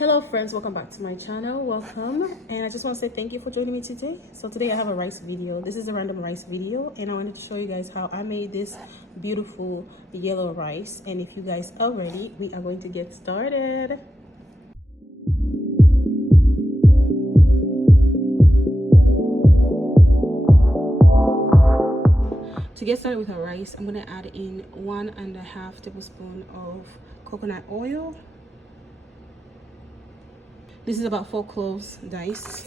Hello friends, welcome back to my channel. Welcome, and I just want to say thank you for joining me today. So today I have a rice video. This is a random rice video, and I wanted to show you guys how I made this beautiful yellow rice. And if you guys are ready, we are going to get started. To get started with our rice, I'm going to add in 1.5 tablespoons of coconut oil. This is about 4 cloves diced,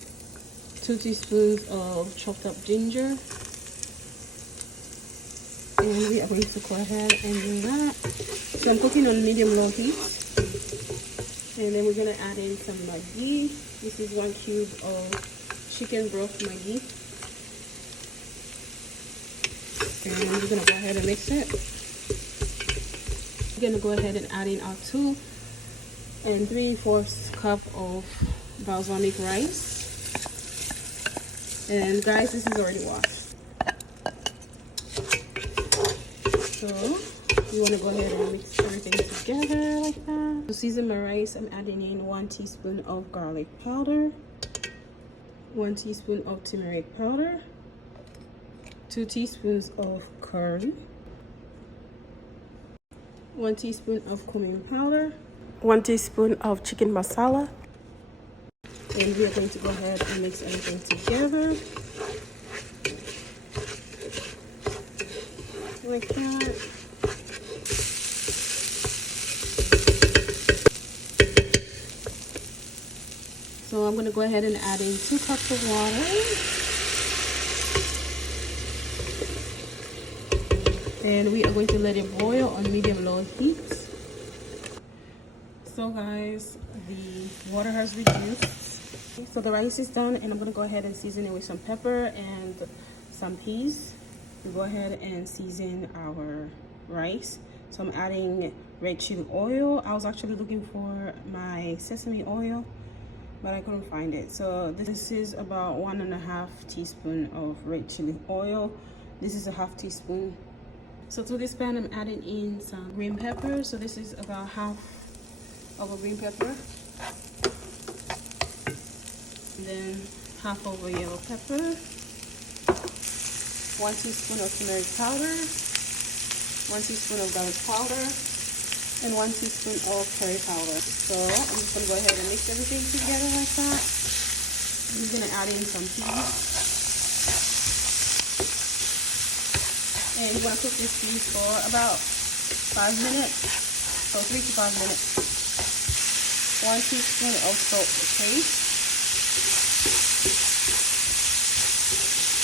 2 teaspoons of chopped up ginger, and we are going to go ahead and do that. So I'm cooking on medium-low heat, and then we're going to add in some Maggi. This is 1 cube of chicken broth Maggi, and we're going to go ahead and mix it. We're going to go ahead and add in our 2 3/4 cup of balsamic rice, and guys, this is already washed, so you want to go ahead and mix everything together like that. To season my rice, I'm adding in 1 teaspoon of garlic powder, 1 teaspoon of turmeric powder, 2 teaspoons of curry, 1 teaspoon of cumin powder, 1 teaspoon of chicken masala, and we are going to go ahead and mix everything together like that. So I'm going to go ahead and add in 2 cups of water, and we are going to let it boil on medium-low heat. So guys, the water has reduced. So the rice is done, and I'm going to go ahead and season it with some pepper and some peas. We go ahead and season our rice. So I'm adding red chili oil. I was actually looking for my sesame oil, but I couldn't find it. So this is about 1.5 teaspoon of red chili oil. This is a 1/2 teaspoon. So to this pan, I'm adding in some green pepper. So this is about half of a green pepper, and then half of a yellow pepper, 1 teaspoon of turmeric powder, 1 teaspoon of garlic powder, and 1 teaspoon of curry powder. So I'm just going to go ahead and mix everything together like that. I'm just going to add in some peas, and you want to cook this peas for about 5 minutes, so 3 to 5 minutes. 1 teaspoon of salt to taste.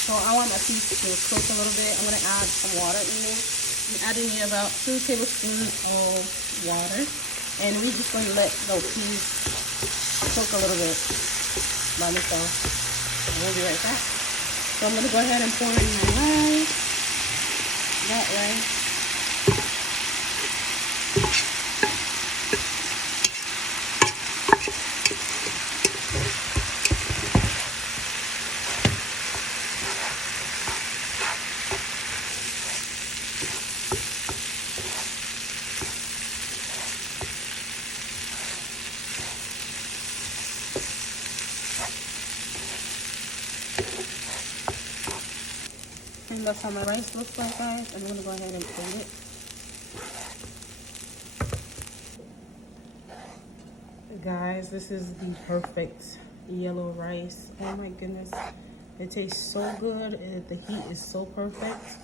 So I want my peas to cook a little bit. I'm going to add some water in there. I'm adding in about 2 tablespoons of water, and we're just going to let those peas cook a little bit by themselves. We'll be right back. So I'm going to go ahead and pour in my rice. That rice. And that's how my rice looks like, guys. I'm going to go ahead and plate it. Guys, this is the perfect yellow rice. Oh my goodness. It tastes so good. The heat is so perfect.